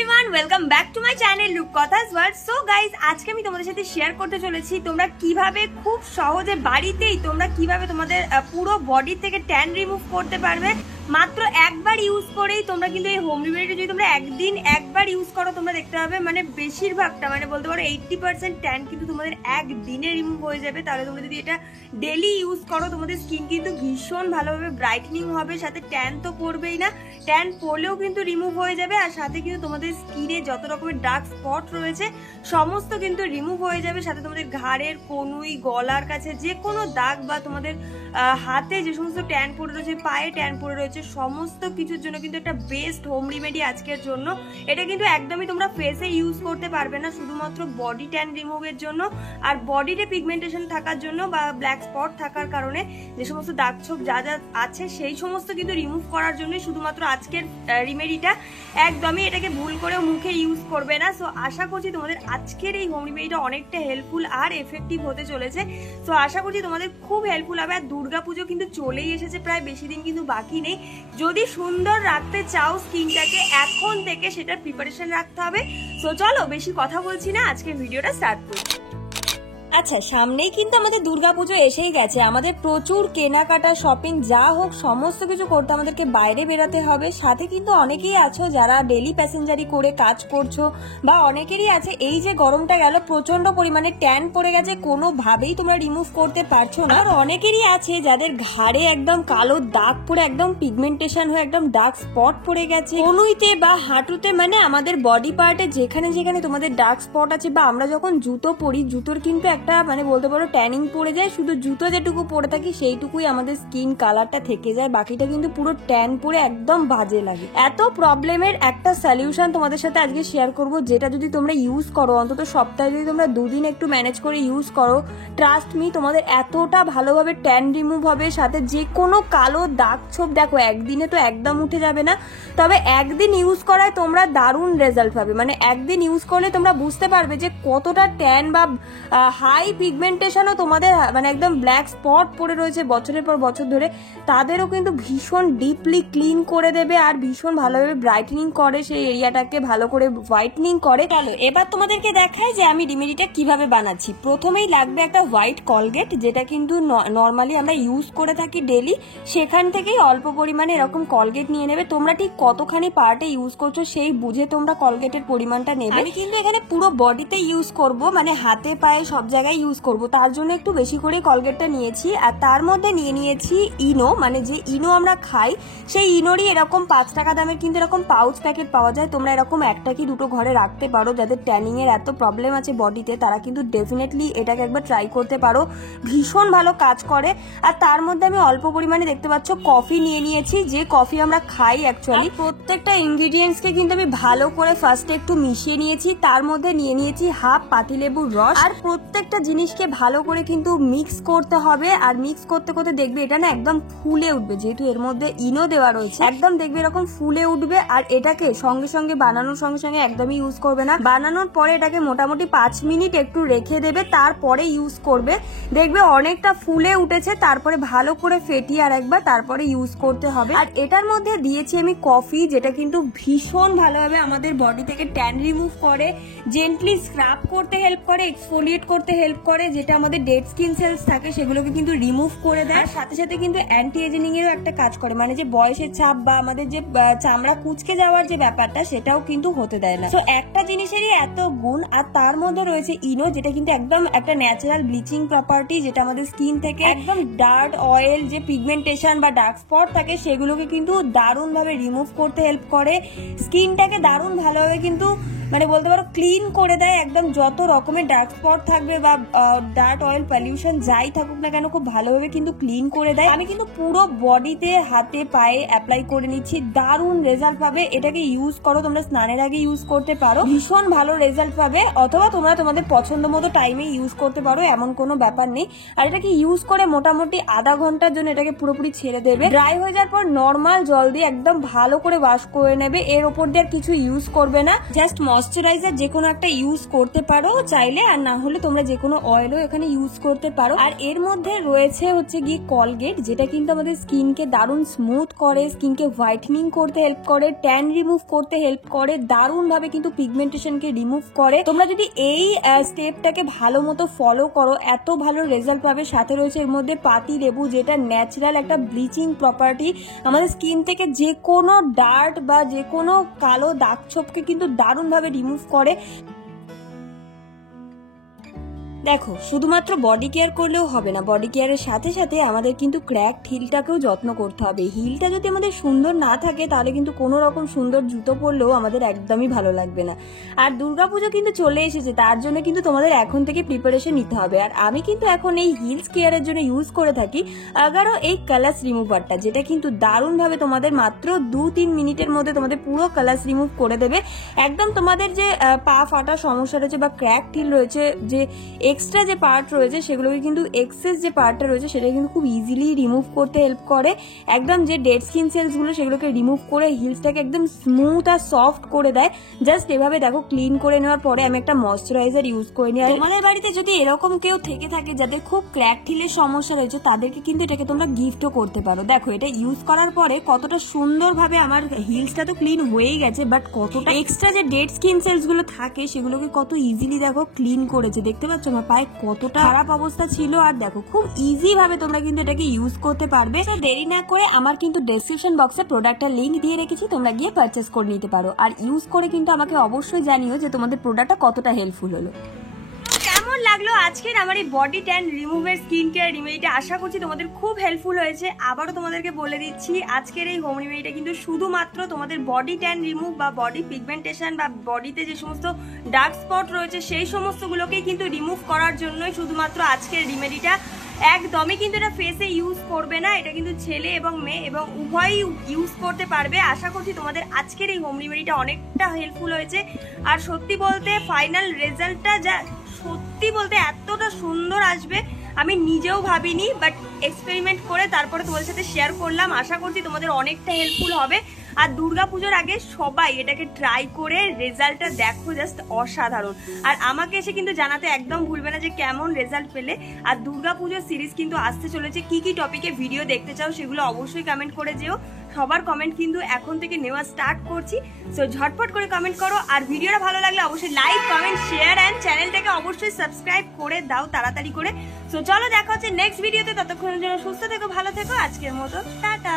Everyone, welcome back to my channel Rupkathas world. So guys, আজকে আমি তোমাদের সাথে শেয়ার করতে চলেছি তোমরা কিভাবে খুব সহজে বাড়িতেই তোমরা কিভাবে তোমাদের পুরো বডি থেকে ট্যান রিমুভ করতে পারবে। মাত্র একবার ইউজ করেই তোমরা কিন্তু এই হোম রেমেডিটা যদি তোমরা একবার ইউজ করো, তোমরা দেখতে পাবে মানে বেশিরভাগটা মানে বলতে পারো 80% ট্যান কিন্তু তোমাদের একদিনে রিমুভ হয়ে যাবে। তাহলে তোমরা যদি এটা ডেলি ইউজ করো, তোমাদের স্কিন কিন্তু ভীষণ ভালোভাবে ব্রাইটনিং হবে, সাথে ট্যান তো পড়বেই না, ট্যান পড়লেও কিন্তু রিমুভ হয়ে যাবে। আর সাথে কিন্তু তোমাদের স্কিনে যত রকমের ডার্ক স্পট রয়েছে সমস্ত কিন্তু রিমুভ হয়ে যাবে। সাথে তোমাদের ঘাড়ের কনুই, গলার কাছে যে কোনো দাগ বা তোমাদের হাতে যে সমস্ত ট্যান পড়ে রয়েছে, পায়ে ট্যান পড়ে রয়েছে, সমস্ত কিছুর জন্য কিন্তু একটা বেস্ট হোম রেমেডি আজকের জন্য। এটা কিন্তু একদমই তোমরা ফেসে ইউজ করতে পারবে না, শুধুমাত্র বডি ট্যান রিমুভের জন্য আর বডিতে পিগমেন্টেশন থাকার জন্য বা ব্ল্যাক স্পট থাকার কারণে যে সমস্ত দাগ ছোপ যা যা আছে সেই সমস্ত কিন্তু রিমুভ করার জন্য শুধুমাত্র আজকের রেমেডিটা। একদমই এটাকে ভুল করে মুখে ইউজ করবে না। সো আশা করছি তোমাদের আজকের এই হোম রেমেডিটা অনেকটা হেল্পফুল আর এফেক্টিভ হতে চলেছে। সো আশা করছি তোমাদের খুব হেল্পফুল হবে। আর দুর্গাপুজো কিন্তু চলেই এসেছে, প্রায় বেশি দিন কিন্তু বাকি নেই। যদি সুন্দর রাখতে চাও স্কিনটাকে, এখন থেকে সেটার প্রিপারেশন রাখতে হবে। সো চলো বেশি কথা বলছি না, আজকের ভিডিওটা স্টার্ট করি। আচ্ছা, সামনেই কিন্তু আমাদের দুর্গাপুজো এসেই গেছে। আমাদের প্রচুর কেনাকাটা, শপিং যা হোক সমস্ত কিছু করতে আমাদেরকে বাইরে বেরোতে হবে। সাথে কিন্তু অনেকেই আছো যারা ডেলি প্যাসেঞ্জারি করে কাজ করছো, বা অনেকেরই আছে এই যে গরমটা গেল প্রচন্ড পরিমাণে ট্যান পড়ে গেছে, কোনোভাবেই তোমরা রিমুভ করতে পারছো না। আর অনেকেরই আছে যাদের ঘাড়ে একদম কালো দাগ পড়ে একদম পিগমেন্টেশন হয়ে একদম ডার্ক স্পট পড়ে গেছে, কনুইতে বা হাঁটুতে, মানে আমাদের বডি পার্টে যেখানে যেখানে তোমাদের ডার্ক স্পট আছে, বা আমরা যখন জুতো পরি জুতোর কিন্তু একটা মানে বলতে পারো ট্যানিং পড়ে যায়, শুধু জুতো যেটুকু পরে থাকি সেইটুকুই আমাদের স্কিন কালারটা থেকে যায়, বাকিটা কিন্তু পুরো ট্যান পড়ে একদম বাজে লাগে। এত প্রবলেমের একটা সলিউশন তোমাদের সাথে আজকে শেয়ার করব, যেটা যদি তোমরা ইউজ করো, অন্তত সপ্তাহে যদি তোমরা দুদিন একটু ম্যানেজ করে ইউজ করো, ট্রাস্ট মি তোমাদের এতটা ভালোভাবে ট্যান রিমুভ হবে। সাথে যে কোনো কালো দাগ ছোপ, দেখো একদিনে তো একদম উঠে যাবে না, তবে একদিন ইউজ করায় তোমরা দারুণ রেজাল্ট পাবে। মানে একদিন ইউজ করলে তোমরা বুঝতে পারবে যে কতটা ট্যান বা হাই পিগমেন্টেশনও তোমাদের মানে একদম ব্ল্যাক স্পট পড়ে রয়েছে বছরের পর বছর ধরে, তাদেরও কিন্তু ভীষণ ডিপলি ক্লিন করে দেবে আর ভীষণ ভালোভাবে ব্রাইটেনিং করে, সেই এরিয়াটাকে ভালো করে হোয়াইটনিং করে। চলো এবার তোমাদেরকে দেখাই যে আমি রেমেডিটা কিভাবে বানাচ্ছি। প্রথমেই লাগবে একটা হোয়াইট কলগেট, যেটা কিন্তু নর্মালি আমরা ইউজ করে থাকি ডেলি, সেখান থেকেই অল্প পরিমাণে এরকম কলগেট নিয়ে নেবে। তোমরা ঠিক কতখানি পার্টে ইউজ করছো সেই বুঝে তোমরা কলগেটের পরিমাণটা নেবে। আমি কিন্তু এখানে পুরো বডিতে ইউজ করব, মানে হাতে পায়ে সব জায়গায় ইউজ করব, তার জন্য একটু বেশি করে কলগেটটা নিয়েছি। আর তার মধ্যে নিয়ে নিয়েছি ইনো, মানে যে ইনো আমরা খাই সেই ইনোরই এরকম 5 টাকা দামের কিন্তু এরকম পাউচ প্যাকেট পাওয়া যায়। তোমরা এরকম একটা কি দুটো ঘরে রাখতে পারো। যাদের ট্যানিং এর এত প্রবলেম আছে বডিতে, তারা কিন্তু ডেফিনেটলি এটাকে একবার ট্রাই করতে পারো, ভীষণ ভালো কাজ করে। আর তার মধ্যে আমি অল্প পরিমাণে দেখতে পাচ্ছ কফি নিয়ে নিয়েছি, যে কফি আমরা খাই অ্যাকচুয়ালি। প্রত্যেকটা ইনগ্রিডিয়েন্টসকে কিন্তু আমি ভালো করে ফার্স্টে একটু মিশিয়ে নিয়েছি। তার মধ্যে নিয়ে নিয়েছি হাফ পাতিলেবুর রস। আর প্রত্যেকটা জিনিসকে ভালো করে কিন্তু মিক্স করতে হবে। আর মিক্স করতে করতে দেখবে এটা না একদম ফুলে উঠবে, যেহেতু এর মধ্যে ইনো দেওয়া রয়েছে, একদম দেখবে এরকম ফুলে উঠবে। আর এটাকে সঙ্গে সঙ্গে বানানোর সঙ্গে সঙ্গে একদমই ইউজ করবে না, বানানোর পরে এটাকে মোটামুটি 5 মিনিট একটু রেখে দেবে, তারপরে ইউজ করবে। দেখবে অনেকটা ফুলে উঠেছে, তারপরে ভালো করে ফেটিয়ে আর একবার তারপরে ইউজ করতে হবে। আর এটার মধ্যে দিয়েছি আমি কফি, যেটা কিন্তু ভীষণ ভালোভাবে আমাদের বডি থেকে ট্যান রিমুভ করে, জেন্টলি স্ক্রাব করতে হেল্প করে, এক্সফোলিয়েট করতে হেল্প করে, যেটা আমাদের ডেড স্কিন সেলস থাকে সেগুলোকে কিন্তু রিমুভ করে দেয়। সাথে সাথে কিন্তু অ্যান্টি এজিং এরও একটা কাজ করে, মানে যে বয়সের ছাপ বা আমাদের যে চামড়া কুচকে যাওয়ার যে ব্যাপারটা সেটাও কিন্তু হতে দেয় না। তো একটা জিনিসেরই এত গুণ। আর তার মধ্যে রয়েছে ইনো, যেটা কিন্তু একদম একটা ন্যাচারাল ব্লিচিং প্রপার্টি, যেটা আমাদের স্কিন থেকে একদম ডার্ট অয়েল যে পিগমেন্টেশন বা ডার্ক স্পট থাকে সেগুলোকে কিন্তু দারুণ ভাবে রিমুভ করতে হেল্প করে, স্কিনটাকে দারুণ ভালোভাবে কিন্তু মানে বলতে পারো ক্লিন করে দেয়। একদম যত রকমের ডার্ক স্পট থাকবে বা ডার্ট অয়েল পলিউশন যাই থাকুক না কেন, খুব ভালোভাবে কিন্তু ক্লিন করে দেয়। আমি কিন্তু পুরো বডিতে হাতে পায়ে অ্যাপ্লাই করে নিচ্ছি, দারুণ রেজাল্ট পাবে। এটাকে ইউজ করো, তোমরা স্নানের আগে ইউজ করতে পারো, ভীষণ ভালো রেজাল্ট পাবে। অথবা তোমরা তোমাদের পছন্দ মতো টাইমে ইউজ করতে পারো, এমন কোনো ব্যাপার নেই। আর এটাকে ইউজ করে মোটামুটি আধা ঘন্টার জন্য এটাকে পুরোপুরি ছেড়ে দেবে। ড্রাই হয়ে যাওয়ার পর নর্মাল জল দিয়ে একদম ভালো করে ওয়াশ করে নেবে। এর ওপর দিয়ে আর কিছু ইউজ করবে না, জাস্ট ময়শ্চারাইজার যে কোনো একটা ইউজ করতে পারো চাইলে, আর না হলে তোমরা যে কোনো অয়েলও এখানে ইউজ করতে পারো। আর এর মধ্যে রয়েছে হচ্ছে গিয়ে কলগেট, যেটা কিন্তু আমাদের স্কিনকে দারুণ স্মুথ করে, স্কিনকে হোয়াইটনিং করতে হেল্প করে, ট্যান রিমুভ করতে হেল্প করে, দারুণ ভাবে কিন্তু পিগমেন্টেশনকে রিমুভ করে। তোমরা যদি এই স্টেপটাকে ভালো মতো ফলো করো এত ভালো রেজাল্ট পাবে। সাথে রয়েছে এর মধ্যে পাতি লেবু, যেটা ন্যাচারাল একটা ব্লিচিং প্রপার্টি, আমাদের স্কিন থেকে যে কোনো ডার্ট বা যে কোনো কালো দাগ ছোপকে কিন্তু দারুণভাবে রিমুভ করে। দেখো, শুধুমাত্র বডি কেয়ার করলেও হবে না, বডি কেয়ারের সাথে সাথে আমাদের কিন্তু ক্র্যাকড হিলটাকেও যত্ন করতে হবে। হিলটা যদি আমাদের সুন্দর না থাকে তাহলে কিন্তু কোনো রকম সুন্দর জুতো পরলেও আমাদের একদমই ভালো লাগবে না। আর দুর্গাপুজো কিন্তু চলে এসেছে, তার জন্য কিন্তু তোমাদের এখন থেকে প্রিপারেশন নিতে হবে। আর আমি কিন্তু এখন এই হিলস কেয়ারের জন্য ইউজ করে থাকি আগারও এই কালার্স রিমুভারটা, যেটা কিন্তু দারুণভাবে তোমাদের মাত্র 2-3 মিনিটের মধ্যে তোমাদের পুরো কালার্স রিমুভ করে দেবে। একদম তোমাদের যে পা ফাটার সমস্যা রয়েছে বা ক্র্যাকড হিল রয়েছে, যে এক্সট্রা যে পার্ট রয়েছে সেগুলোকে কিন্তু এক্সেস যে পার্টটা রয়েছে সেটা কিন্তু খুব ইজিলি রিমুভ করতে হেল্প করে। একদম যে ডেড স্কিন সেলস গুলো সেগুলোকে রিমুভ করে হিলসটাকে একদম স্মুথ আর সফট করে দেয়। জাস্ট এভাবে দেখো ক্লিন করে নেওয়ার পরে আমি একটা ময়শ্চারাইজার ইউজ করে নিই। আর তোমাদের বাড়িতে যদি এরকম কেউ থেকে থাকে যাদের খুব ক্র্যাকড হিলের সমস্যা রয়েছে, তাদেরকে কিন্তু এটাকে তোমরা গিফটও করতে পারো। দেখো এটা ইউজ করার পরে কতটা সুন্দরভাবে আমার হিলসটা তো ক্লিন হয়েই গেছে, বাট কতটা এক্সট্রা যে ডেড স্কিন সেলস গুলো থাকে সেগুলোকে কত ইজিলি দেখো ক্লিন করেছে। দেখতে পাচ্ছ আমার পায়ে কতটা খারাপ অবস্থা ছিল, আর দেখো খুব ইজি ভাবে তোমরা কিন্তু এটাকে ইউজ করতে পারবে। তো দেরি না করে আমার কিন্তু ডেসক্রিপশন বক্সে প্রোডাক্টের লিংক দিয়ে রেখেছি, তোমরা গিয়ে পারচেস করে নিতে পারো। আর ইউজ করে কিন্তু আমাকে অবশ্যই জানিও যে তোমাদের প্রোডাক্টটা কতটা হেল্পফুল হলো। কেমন লাগলো আজকের আমার এই বডি ট্যান রিমুভের স্কিন কেয়ার রেমেডিটা? আশা করছি তোমাদের খুব হেল্পফুল হয়েছে। আবারও তোমাদেরকে বলে দিচ্ছি, আজকের এই হোম রেমেডিটা কিন্তু শুধুমাত্র তোমাদের বডি ট্যান রিমুভ বা বডি পিগমেন্টেশন বা বডিতে যে সমস্ত ডার্ক স্পট রয়েছে সেই সমস্তগুলোকেই কিন্তু রিমুভ করার জন্যই শুধুমাত্র আজকের রেমেডিটা। একদমই কিন্তু এটা ফেসে ইউজ করবে না, এটা কিন্তু ছেলে এবং মেয়ে এবং উভয়ই ইউজ করতে পারবে। আশা করছি তোমাদের আজকের এই হোম রেমেডিটা অনেকটা হেল্পফুল হয়েছে। আর সত্যি বলতে ফাইনাল রেজাল্টটা যা সত্যি বলতে এতটা সুন্দর আসবে আমি নিজেও ভাবিনি, বাট এক্সপেরিমেন্ট করে তারপরে তোমাদের সাথে শেয়ার করলাম। আশা করছি তোমাদের অনেকটা হেল্পফুল হবে। আর দুর্গাপুজোর আগে সবাই এটাকে ট্রাই করে রেজাল্টটা দেখো, জাস্ট অসাধারণ। আর আমাকে এসে কিন্তু জানাতে একদম ভুলবে না যে কেমন রেজাল্ট পেলে। আর দুর্গাপুজোর সিরিজ কিন্তু আসতে চলেছে, কি কি টপিকে ভিডিও দেখতে চাও সেগুলো অবশ্যই কমেন্ট করে যেও। সবার কমেন্ট কিন্তু এখন থেকে নেওয়া স্টার্ট করছি, সো ঝটপট করে কমেন্ট করো। আর ভিডিওটা ভালো লাগলে অবশ্যই লাইক, কমেন্ট, শেয়ার অ্যান্ড চ্যানেলটাকে অবশ্যই সাবস্ক্রাইব করে দাও তাড়াতাড়ি করে। সো চলো দেখা হচ্ছে নেক্সট ভিডিওতে, ততক্ষণের জন্য সুস্থ থেকো, ভালো থেকো, আজকের মতো টাটা।